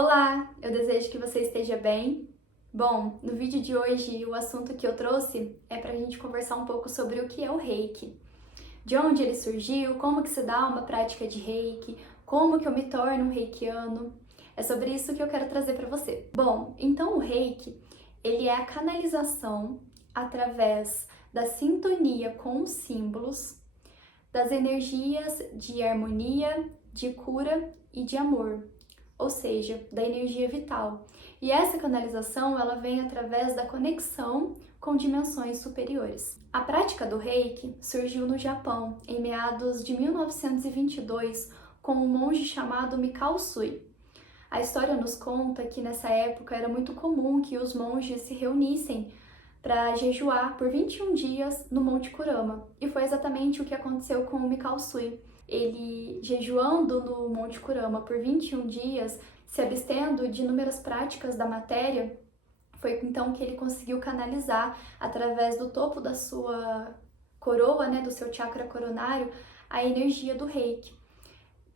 Olá, eu desejo que você esteja bem. Bom, no vídeo de hoje o assunto que eu trouxe é para a gente conversar um pouco sobre o que é o Reiki, de onde ele surgiu, como que se dá uma prática de Reiki, como que eu me torno um reikiano. É sobre isso que eu quero trazer para você. Bom, então o Reiki, ele é a canalização através da sintonia com os símbolos, das energias de harmonia, de cura e de amor, ou seja, da energia vital. E essa canalização, ela vem através da conexão com dimensões superiores. A prática do Reiki surgiu no Japão em meados de 1922 com um monge chamado Mikao Usui. A história nos conta que nessa época era muito comum que os monges se reunissem para jejuar por 21 dias no Monte Kurama. E foi exatamente o que aconteceu com o Mikao Usui. Ele, jejuando no Monte Kurama por 21 dias, se abstendo de inúmeras práticas da matéria, foi então que ele conseguiu canalizar através do topo da sua coroa, do seu chakra coronário, a energia do Reiki.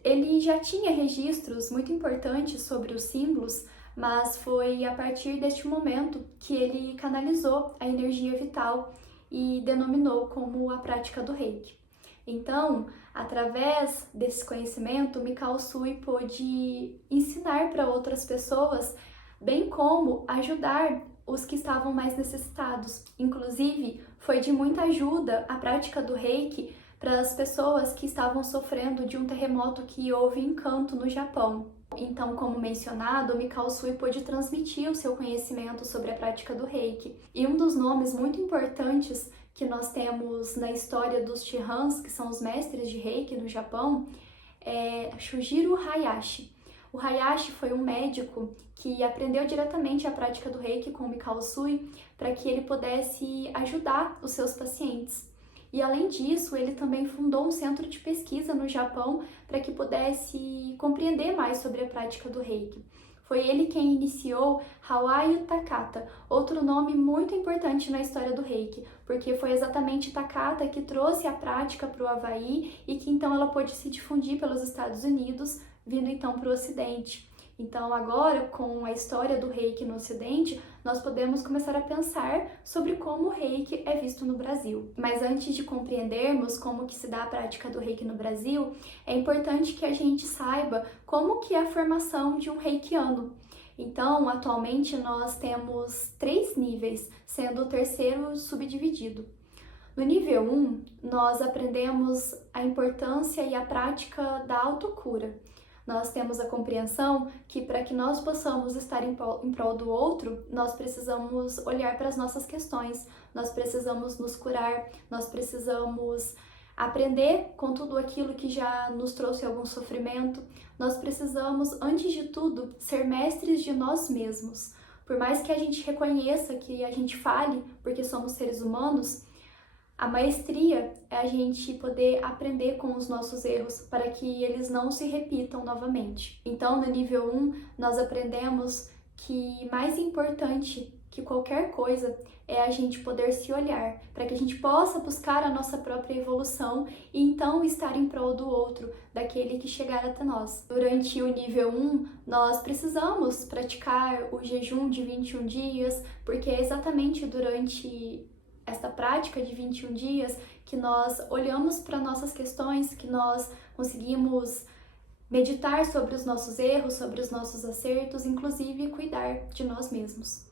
Ele já tinha registros muito importantes sobre os símbolos, mas foi a partir deste momento que ele canalizou a energia vital e denominou como a prática do Reiki. Então, através desse conhecimento, Mikao Usui pôde ensinar para outras pessoas, bem como ajudar os que estavam mais necessitados. Inclusive, foi de muita ajuda a prática do Reiki para as pessoas que estavam sofrendo de um terremoto que houve em Kanto, no Japão. Então, como mencionado, Mikao Usui pôde transmitir o seu conhecimento sobre a prática do Reiki. E um dos nomes muito importantes que nós temos na história dos Chihans, que são os mestres de Reiki no Japão, é Shujiro Hayashi. O Hayashi foi um médico que aprendeu diretamente a prática do Reiki com o Mikao Usui para que ele pudesse ajudar os seus pacientes. E além disso, ele também fundou um centro de pesquisa no Japão para que pudesse compreender mais sobre a prática do Reiki. Foi ele quem iniciou Hawayo Takata, outro nome muito importante na história do Reiki, porque foi exatamente Takata que trouxe a prática para o Havaí e que então ela pôde se difundir pelos Estados Unidos, vindo então para o Ocidente. Então agora, com a história do Reiki no Ocidente, nós podemos começar a pensar sobre como o Reiki é visto no Brasil. Mas antes de compreendermos como que se dá a prática do Reiki no Brasil, é importante que a gente saiba como que é a formação de um reikiano. Então, atualmente nós temos 3 níveis, sendo o terceiro subdividido. No nível 1, nós aprendemos a importância e a prática da autocura. Nós temos a compreensão que para que nós possamos estar em prol do outro, nós precisamos olhar para as nossas questões, nós precisamos nos curar, nós precisamos aprender com tudo aquilo que já nos trouxe algum sofrimento, nós precisamos, antes de tudo, ser mestres de nós mesmos. Por mais que a gente reconheça que a gente fale, porque somos seres humanos, a maestria é a gente poder aprender com os nossos erros para que eles não se repitam novamente. Então, no nível 1, nós aprendemos que mais importante que qualquer coisa é a gente poder se olhar, para que a gente possa buscar a nossa própria evolução e então estar em prol do outro, daquele que chegar até nós. Durante o nível 1, nós precisamos praticar o jejum de 21 dias, porque é exatamente durante esta prática de 21 dias que nós olhamos para nossas questões, que nós conseguimos meditar sobre os nossos erros, sobre os nossos acertos, inclusive cuidar de nós mesmos.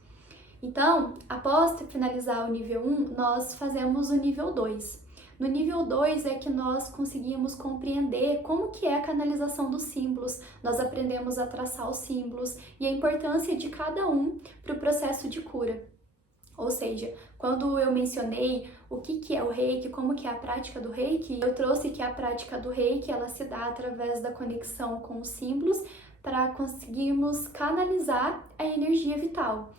Então, após finalizar o nível 1, nós fazemos o nível 2. No nível 2 é que nós conseguimos compreender como que é a canalização dos símbolos, nós aprendemos a traçar os símbolos e a importância de cada um para o processo de cura. Ou seja, quando eu mencionei o que é o Reiki, como que é a prática do Reiki, eu trouxe que a prática do Reiki ela se dá através da conexão com os símbolos para conseguirmos canalizar a energia vital.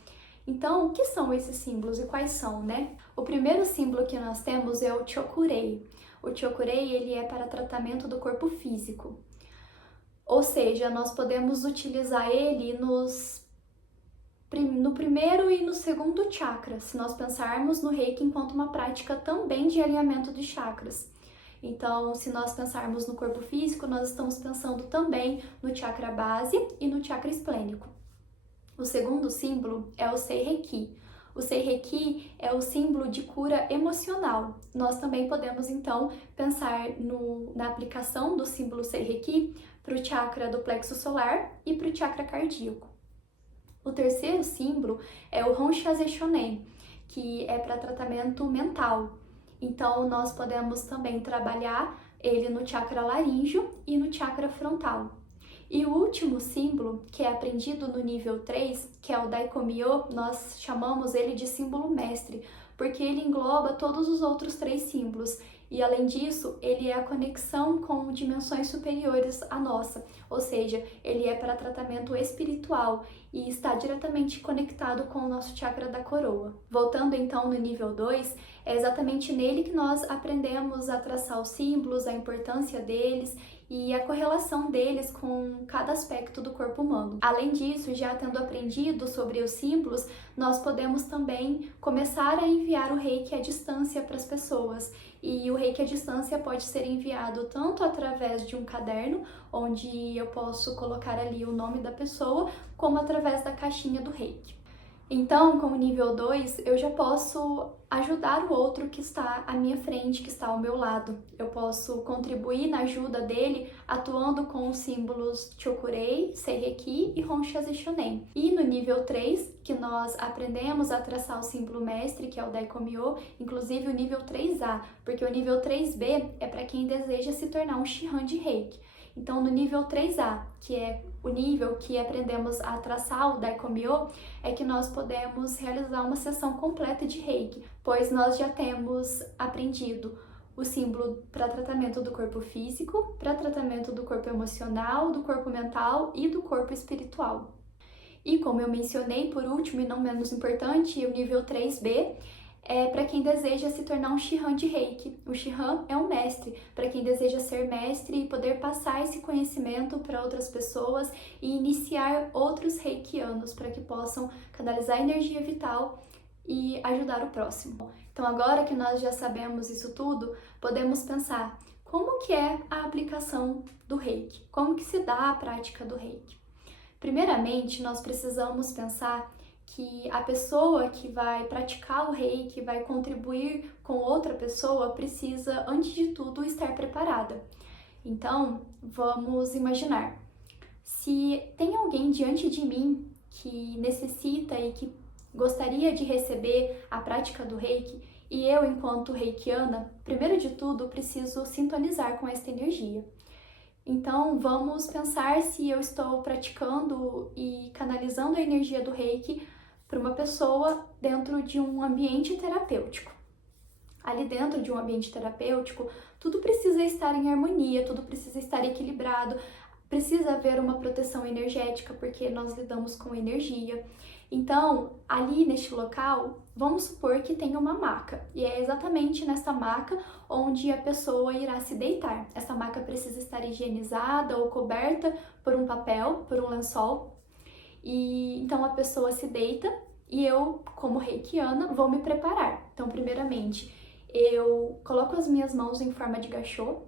Então, o que são esses símbolos e quais são, né? O primeiro símbolo que nós temos é o Chokurei. O Chokurei ele é para tratamento do corpo físico. Ou seja, nós podemos utilizar ele no primeiro e no segundo chakra, se nós pensarmos no Reiki enquanto uma prática também de alinhamento de chakras. Então, se nós pensarmos no corpo físico, nós estamos pensando também no chakra base e no chakra esplênico. O segundo símbolo é o Sei-Reiki. O Sei-Reiki é o símbolo de cura emocional. Nós também podemos, então, pensar na aplicação do símbolo Sei-Reiki para o chakra do plexo solar e para o chakra cardíaco. O terceiro símbolo é o Honshaze Shonen, que é para tratamento mental. Então, nós podemos também trabalhar ele no chakra laríngeo e no chakra frontal. E o último símbolo, que é aprendido no nível 3, que é o Daikomyo, nós chamamos ele de símbolo mestre, porque ele engloba todos os outros 3 símbolos. E além disso, ele é a conexão com dimensões superiores à nossa, ou seja, ele é para tratamento espiritual e está diretamente conectado com o nosso chakra da coroa. Voltando então no nível 2, é exatamente nele que nós aprendemos a traçar os símbolos, a importância deles e a correlação deles com cada aspecto do corpo humano. Além disso, já tendo aprendido sobre os símbolos, nós podemos também começar a enviar o Reiki à distância para as pessoas. E o Reiki à distância pode ser enviado tanto através de um caderno, onde eu posso colocar ali o nome da pessoa, como através da caixinha do Reiki. Então, como nível 2, eu já posso ajudar o outro que está à minha frente, que está ao meu lado. Eu posso contribuir na ajuda dele atuando com os símbolos Chokurei, Sei-Reiki e Honshaze Shonen. E no nível 3, que nós aprendemos a traçar o símbolo mestre, que é o Daikomyo, inclusive o nível 3A, porque o nível 3B é para quem deseja se tornar um Shihan de Reiki. Então, no nível 3A, que é o nível que aprendemos a traçar o Daikomyo, é que nós podemos realizar uma sessão completa de Reiki, pois nós já temos aprendido o símbolo para tratamento do corpo físico, para tratamento do corpo emocional, do corpo mental e do corpo espiritual. E como eu mencionei, por último e não menos importante, o nível 3B é para quem deseja se tornar um Shihan de Reiki. O Shihan é um mestre, para quem deseja ser mestre e poder passar esse conhecimento para outras pessoas e iniciar outros reikianos para que possam canalizar a energia vital e ajudar o próximo. Então, agora que nós já sabemos isso tudo, podemos pensar como que é a aplicação do Reiki, como que se dá a prática do Reiki. Primeiramente, nós precisamos pensar que a pessoa que vai praticar o Reiki, que vai contribuir com outra pessoa, precisa, antes de tudo, estar preparada. Então, vamos imaginar, se tem alguém diante de mim que necessita e que gostaria de receber a prática do Reiki, e eu, enquanto reikiana, primeiro de tudo, preciso sintonizar com esta energia. Então, vamos pensar se eu estou praticando e canalizando a energia do Reiki para uma pessoa dentro de um ambiente terapêutico. Ali dentro de um ambiente terapêutico, tudo precisa estar em harmonia, tudo precisa estar equilibrado, precisa haver uma proteção energética, porque nós lidamos com energia. Então, ali neste local, vamos supor que tem uma maca, e é exatamente nessa maca onde a pessoa irá se deitar. Essa maca precisa estar higienizada ou coberta por um papel, por um lençol, e então a pessoa se deita e eu, como reikiana, vou me preparar. Então, primeiramente, eu coloco as minhas mãos em forma de gachô,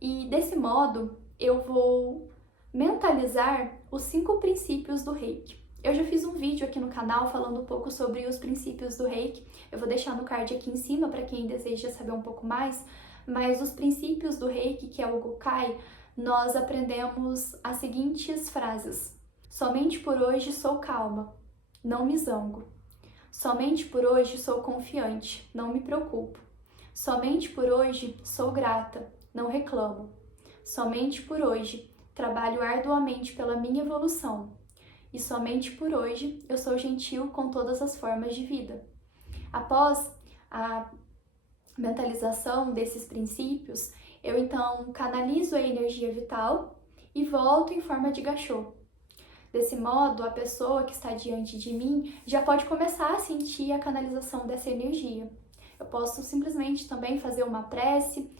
e desse modo eu vou mentalizar os 5 princípios do Reiki. Eu já fiz um vídeo aqui no canal falando um pouco sobre os princípios do Reiki. Eu vou deixar no card aqui em cima para quem deseja saber um pouco mais. Mas os princípios do Reiki, que é o Gokai, nós aprendemos as seguintes frases. Somente por hoje sou calma, não me zango. Somente por hoje sou confiante, não me preocupo. Somente por hoje sou grata, não reclamo. Somente por hoje trabalho arduamente pela minha evolução. E somente por hoje eu sou gentil com todas as formas de vida. Após a mentalização desses princípios, eu então canalizo a energia vital e volto em forma de gachô. Desse modo, a pessoa que está diante de mim já pode começar a sentir a canalização dessa energia. Eu posso simplesmente também fazer uma prece,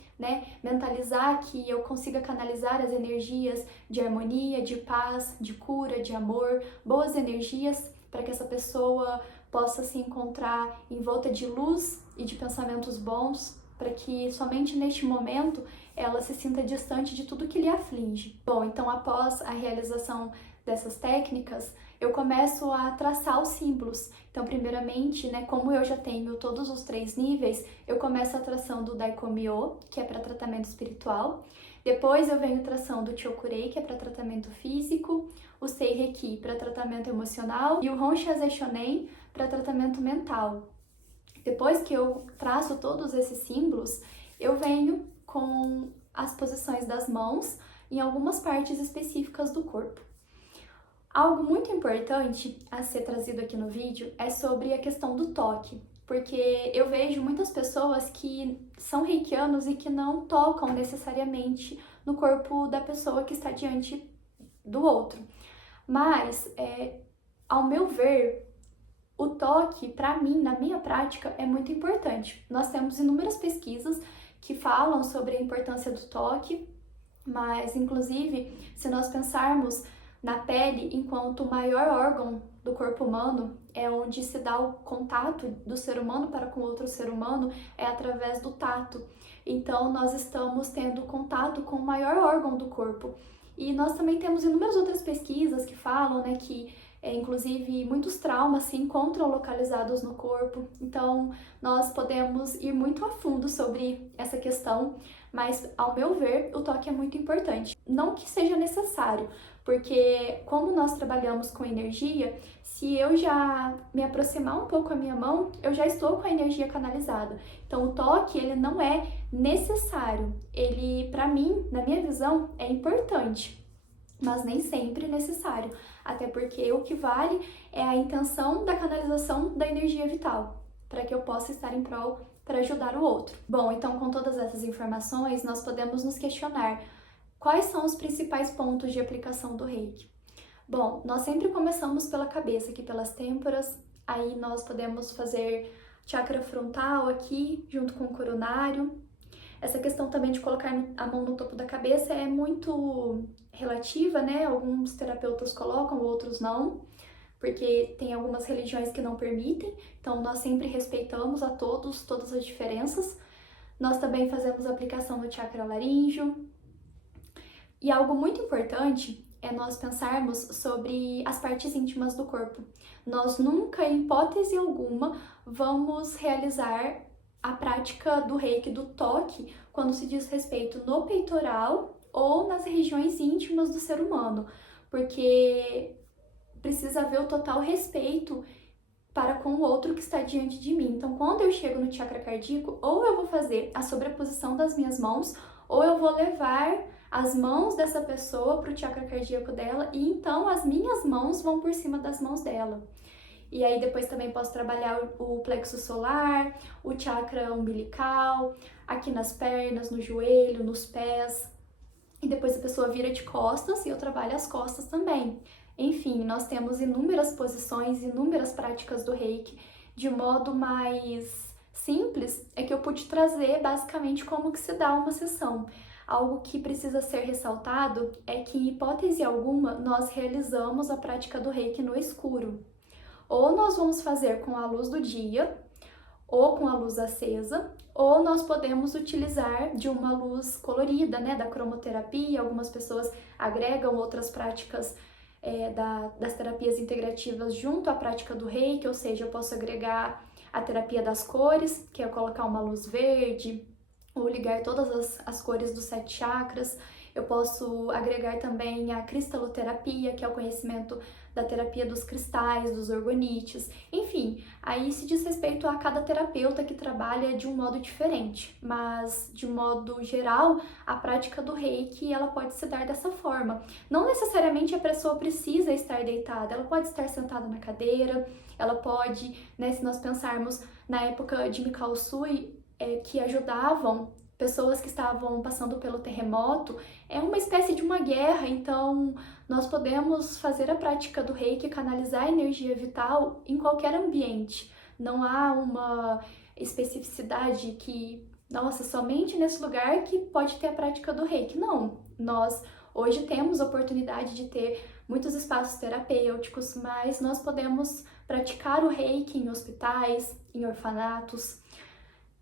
mentalizar que eu consiga canalizar as energias de harmonia, de paz, de cura, de amor, boas energias para que essa pessoa possa se encontrar envolta de luz e de pensamentos bons para que somente neste momento ela se sinta distante de tudo que lhe aflige. Bom, então após a realização dessas técnicas, eu começo a traçar os símbolos. Então, primeiramente, né, como eu já tenho todos os 3 níveis, eu começo a tração do Daikomyo, que é para tratamento espiritual. Depois eu venho tração do Chokurei, que é para tratamento físico, o Seireki para tratamento emocional e o Honshaze Shonen para tratamento mental. Depois que eu traço todos esses símbolos, eu venho com as posições das mãos em algumas partes específicas do corpo. Algo muito importante a ser trazido aqui no vídeo é sobre a questão do toque, porque eu vejo muitas pessoas que são reikianos e que não tocam necessariamente no corpo da pessoa que está diante do outro. Mas, ao meu ver, o toque, para mim, na minha prática, é muito importante. Nós temos inúmeras pesquisas que falam sobre a importância do toque, mas, inclusive, se nós pensarmos na pele enquanto o maior órgão do corpo humano, é onde se dá o contato do ser humano para com outro ser humano, é através do tato. Então, nós estamos tendo contato com o maior órgão do corpo. E nós também temos inúmeras outras pesquisas que falam, né, que inclusive muitos traumas se encontram localizados no corpo. Então, nós podemos ir muito a fundo sobre essa questão, mas, ao meu ver, o toque é muito importante. Não que seja necessário, porque como nós trabalhamos com energia, se eu já me aproximar um pouco a minha mão, eu já estou com a energia canalizada. Então, o toque, ele não é necessário. Ele, para mim, na minha visão, é importante, mas nem sempre necessário. Até porque o que vale é a intenção da canalização da energia vital, para que eu possa estar em prol para ajudar o outro. Bom, então com todas essas informações, nós podemos nos questionar quais são os principais pontos de aplicação do Reiki. Bom, nós sempre começamos pela cabeça, aqui pelas têmporas, aí nós podemos fazer chakra frontal aqui, junto com o coronário. Essa questão também de colocar a mão no topo da cabeça é muito relativa, né? Alguns terapeutas colocam, outros não, porque tem algumas religiões que não permitem, então nós sempre respeitamos a todos, todas as diferenças. Nós também fazemos a aplicação no chakra laríngeo. E algo muito importante é nós pensarmos sobre as partes íntimas do corpo. Nós nunca, em hipótese alguma, vamos realizar a prática do Reiki, do toque, quando se diz respeito no peitoral ou nas regiões íntimas do ser humano, porque precisa haver o total respeito para com o outro que está diante de mim. Então, quando eu chego no chakra cardíaco, ou eu vou fazer a sobreposição das minhas mãos, ou eu vou levar as mãos dessa pessoa para o chakra cardíaco dela, e então as minhas mãos vão por cima das mãos dela. E aí depois também posso trabalhar o plexo solar, o chakra umbilical, aqui nas pernas, no joelho, nos pés. E depois a pessoa vira de costas e eu trabalho as costas também. Enfim, nós temos inúmeras posições, inúmeras práticas do Reiki. De modo mais simples, é que eu pude trazer basicamente como que se dá uma sessão. Algo que precisa ser ressaltado é que, em hipótese alguma, nós realizamos a prática do Reiki no escuro. Ou nós vamos fazer com a luz do dia, ou com a luz acesa, ou nós podemos utilizar de uma luz colorida, né, da cromoterapia. Algumas pessoas agregam outras práticas das terapias integrativas junto à prática do Reiki, ou seja, eu posso agregar a terapia das cores, que é colocar uma luz verde, ou ligar todas as cores dos 7 chakras. Eu posso agregar também a cristaloterapia, que é o conhecimento da terapia dos cristais, dos orgonites. Enfim, aí se diz respeito a cada terapeuta que trabalha de um modo diferente. Mas, de um modo geral, a prática do Reiki, ela pode se dar dessa forma. Não necessariamente a pessoa precisa estar deitada, ela pode estar sentada na cadeira, ela pode, né, se nós pensarmos na época de Mikao Usui, que ajudavam pessoas que estavam passando pelo terremoto, é uma espécie de uma guerra, então nós podemos fazer a prática do Reiki, canalizar a energia vital em qualquer ambiente. Não há uma especificidade que, nossa, somente nesse lugar que pode ter a prática do Reiki. Não, nós hoje temos a oportunidade de ter muitos espaços terapêuticos, mas nós podemos praticar o Reiki em hospitais, em orfanatos,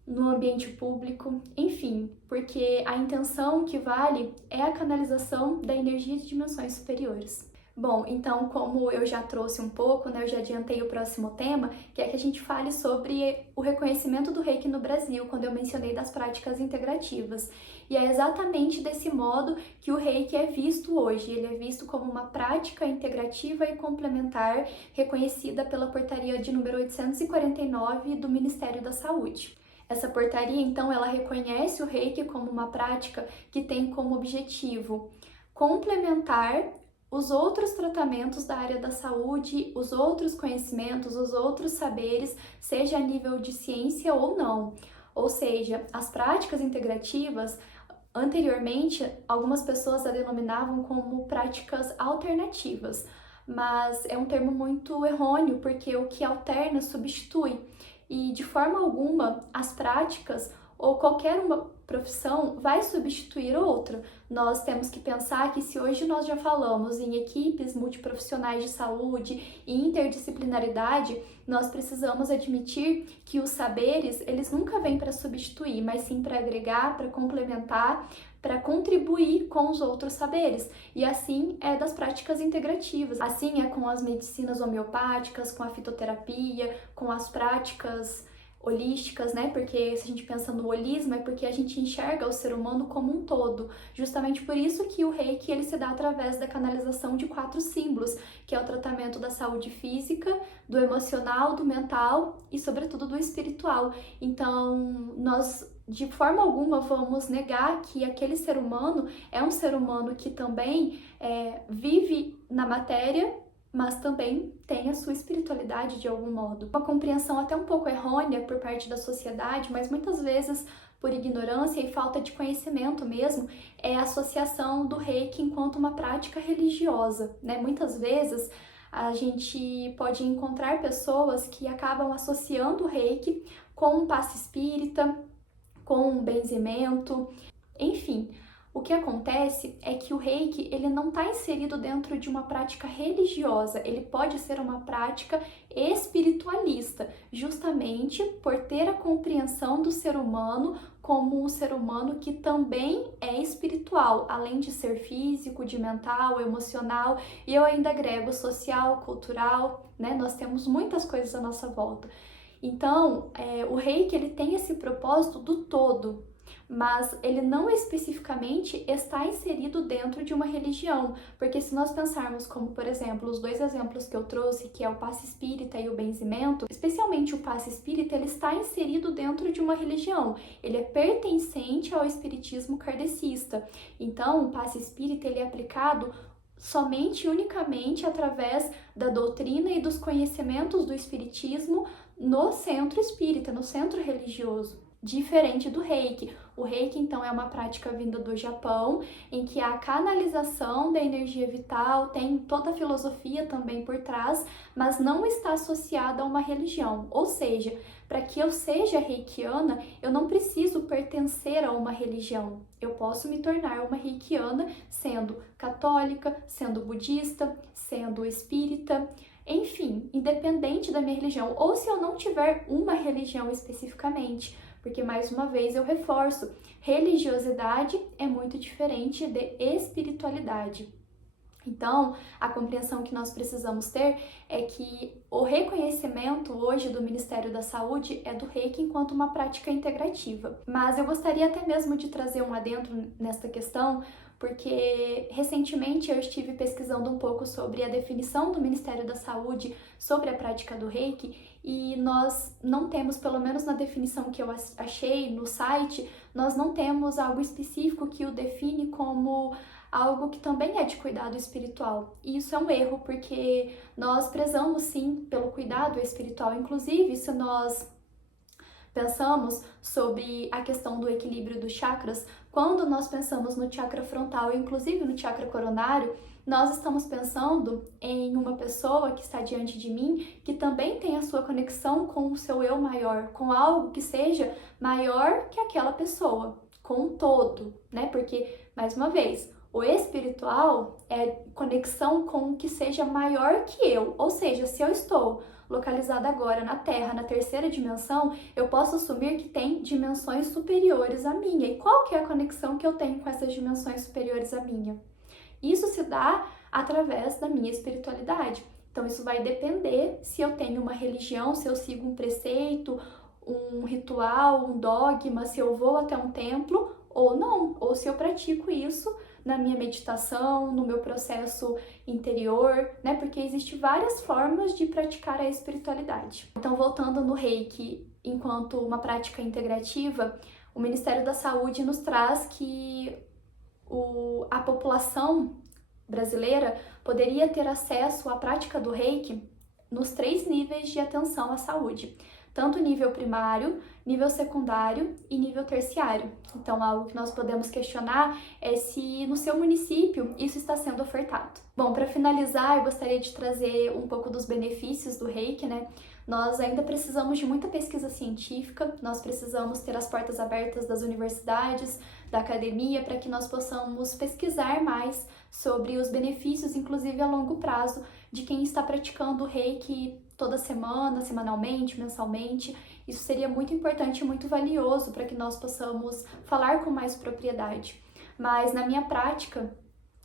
no ambiente público, enfim, porque a intenção que vale é a canalização da energia de dimensões superiores. Bom, então, como eu já trouxe um pouco, né, eu já adiantei o próximo tema, que é que a gente fale sobre o reconhecimento do Reiki no Brasil, quando eu mencionei das práticas integrativas. E é exatamente desse modo que o Reiki é visto hoje. Ele é visto como uma prática integrativa e complementar, reconhecida pela portaria de número 849 do Ministério da Saúde. Essa portaria, então, ela reconhece o Reiki como uma prática que tem como objetivo complementar os outros tratamentos da área da saúde, os outros conhecimentos, os outros saberes, seja a nível de ciência ou não. Ou seja, as práticas integrativas, anteriormente, algumas pessoas a denominavam como práticas alternativas, mas é um termo muito errôneo, porque o que alterna substitui. E de forma alguma, as práticas ou qualquer uma profissão vai substituir outra. Nós temos que pensar que se hoje nós já falamos em equipes multiprofissionais de saúde e interdisciplinaridade, nós precisamos admitir que os saberes, eles nunca vêm para substituir, mas sim para agregar, para complementar, para contribuir com os outros saberes. E assim é das práticas integrativas. Assim é com as medicinas homeopáticas, com a fitoterapia, com as práticas holísticas, né? Porque se a gente pensa no holismo é porque a gente enxerga o ser humano como um todo. Justamente por isso que o Reiki ele se dá através da canalização de 4 símbolos, que é o tratamento da saúde física, do emocional, do mental e sobretudo do espiritual. Então, nós de forma alguma vamos negar que aquele ser humano é um ser humano que também vive na matéria, mas também tem a sua espiritualidade de algum modo. Uma compreensão até um pouco errônea por parte da sociedade, mas muitas vezes por ignorância e falta de conhecimento mesmo, é a associação do Reiki enquanto uma prática religiosa, né? Muitas vezes a gente pode encontrar pessoas que acabam associando o Reiki com um passe espírita, com um benzimento, enfim. O que acontece é que o Reiki ele não está inserido dentro de uma prática religiosa, ele pode ser uma prática espiritualista, justamente por ter a compreensão do ser humano como um ser humano que também é espiritual, além de ser físico, de mental, emocional, e eu ainda agrego social, cultural, né? Nós temos muitas coisas à nossa volta. Então, o Reiki ele tem esse propósito do todo, mas ele não especificamente está inserido dentro de uma religião, porque se nós pensarmos como, por exemplo, os 2 exemplos que eu trouxe, que é o passe espírita e o benzimento, especialmente o passe espírita, ele está inserido dentro de uma religião, ele é pertencente ao espiritismo kardecista. Então, o passe espírita ele é aplicado somente e unicamente através da doutrina e dos conhecimentos do espiritismo no centro espírita, no centro religioso. Diferente do Reiki. O Reiki, então, é uma prática vinda do Japão, em que a canalização da energia vital tem toda a filosofia também por trás, mas não está associada a uma religião. Ou seja, para que eu seja reikiana, eu não preciso pertencer a uma religião. Eu posso me tornar uma reikiana sendo católica, sendo budista, sendo espírita, enfim, independente da minha religião, ou se eu não tiver uma religião especificamente. Porque, mais uma vez, eu reforço, religiosidade é muito diferente de espiritualidade. Então, a compreensão que nós precisamos ter é que o reconhecimento hoje do Ministério da Saúde é do Reiki enquanto uma prática integrativa. Mas eu gostaria até mesmo de trazer um adendo nesta questão, porque recentemente eu estive pesquisando um pouco sobre a definição do Ministério da Saúde sobre a prática do Reiki e nós não temos, pelo menos na definição que eu achei no site, nós não temos algo específico que o define como algo que também é de cuidado espiritual. E isso é um erro, porque nós prezamos sim pelo cuidado espiritual, inclusive se nós pensamos sobre a questão do equilíbrio dos chakras, quando nós pensamos no chakra frontal, inclusive no chakra coronário, nós estamos pensando em uma pessoa que está diante de mim, que também tem a sua conexão com o seu eu maior, com algo que seja maior que aquela pessoa, com um todo, né? Porque, mais uma vez, O espiritual é conexão com o que seja maior que eu, ou seja, se eu estou localizada agora na Terra, na terceira dimensão, eu posso assumir que tem dimensões superiores à minha. E qual que é a conexão que eu tenho com essas dimensões superiores à minha? Isso se dá através da minha espiritualidade. Então isso vai depender se eu tenho uma religião, se eu sigo um preceito, um ritual, um dogma, se eu vou até um templo ou não, ou se eu pratico isso na minha meditação, no meu processo interior, né? Porque existem várias formas de praticar a espiritualidade. Então, voltando no Reiki, enquanto uma prática integrativa, o Ministério da Saúde nos traz que a população brasileira poderia ter acesso à prática do Reiki nos 3 níveis de atenção à saúde. Tanto nível primário, nível secundário e nível terciário. Então, algo que nós podemos questionar é se no seu município isso está sendo ofertado. Bom, para finalizar, eu gostaria de trazer um pouco dos benefícios do Reiki, né? Nós ainda precisamos de muita pesquisa científica, nós precisamos ter as portas abertas das universidades, da academia, para que nós possamos pesquisar mais sobre os benefícios, inclusive a longo prazo, de quem está praticando o Reiki toda semana, semanalmente, mensalmente. Isso seria muito importante e muito valioso para que nós possamos falar com mais propriedade. Mas na minha prática,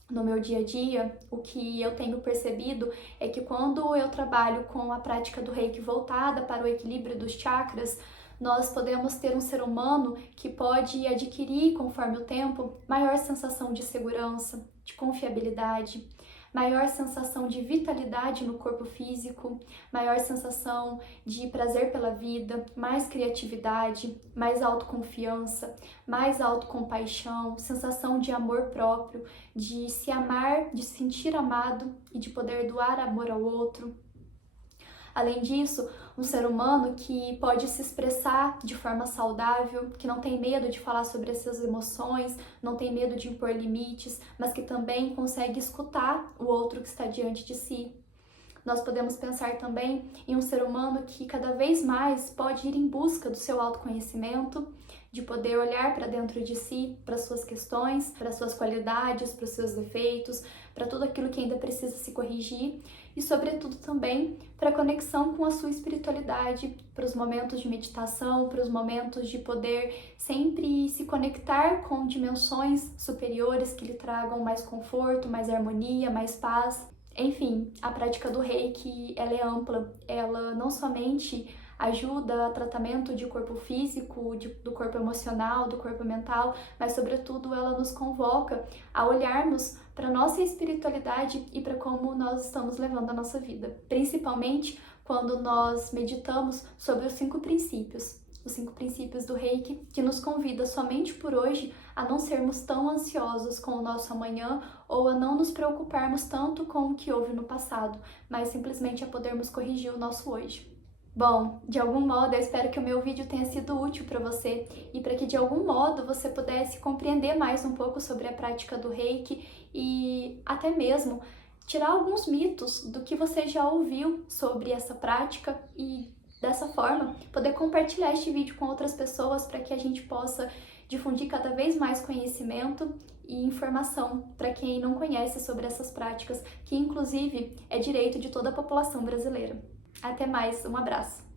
no meu dia a dia, o que eu tenho percebido é que quando eu trabalho com a prática do Reiki voltada para o equilíbrio dos chakras, nós podemos ter um ser humano que pode adquirir, conforme o tempo, maior sensação de segurança, de confiabilidade, maior sensação de vitalidade no corpo físico, maior sensação de prazer pela vida, mais criatividade, mais autoconfiança, mais autocompaixão, sensação de amor próprio, de se amar, de se sentir amado e de poder doar amor ao outro. Além disso, um ser humano que pode se expressar de forma saudável, que não tem medo de falar sobre as suas emoções, não tem medo de impor limites, mas que também consegue escutar o outro que está diante de si. Nós podemos pensar também em um ser humano que cada vez mais pode ir em busca do seu autoconhecimento, de poder olhar para dentro de si, para suas questões, para suas qualidades, para os seus defeitos, para tudo aquilo que ainda precisa se corrigir e, sobretudo, também para a conexão com a sua espiritualidade, para os momentos de meditação, para os momentos de poder sempre se conectar com dimensões superiores que lhe tragam mais conforto, mais harmonia, mais paz. Enfim, a prática do Reiki, ela é ampla, ela não somente ajuda a tratamento de corpo físico, do corpo emocional, do corpo mental, mas sobretudo ela nos convoca a olharmos para a nossa espiritualidade e para como nós estamos levando a nossa vida, principalmente quando nós meditamos sobre os 5 princípios. Os 5 princípios do Reiki, que nos convida somente por hoje a não sermos tão ansiosos com o nosso amanhã ou a não nos preocuparmos tanto com o que houve no passado, mas simplesmente a podermos corrigir o nosso hoje. Bom, de algum modo eu espero que o meu vídeo tenha sido útil para você e para que de algum modo você pudesse compreender mais um pouco sobre a prática do Reiki e até mesmo tirar alguns mitos do que você já ouviu sobre essa prática e dessa forma poder compartilhar este vídeo com outras pessoas para que a gente possa difundir cada vez mais conhecimento e informação para quem não conhece sobre essas práticas, que inclusive é direito de toda a população brasileira. Até mais, um abraço!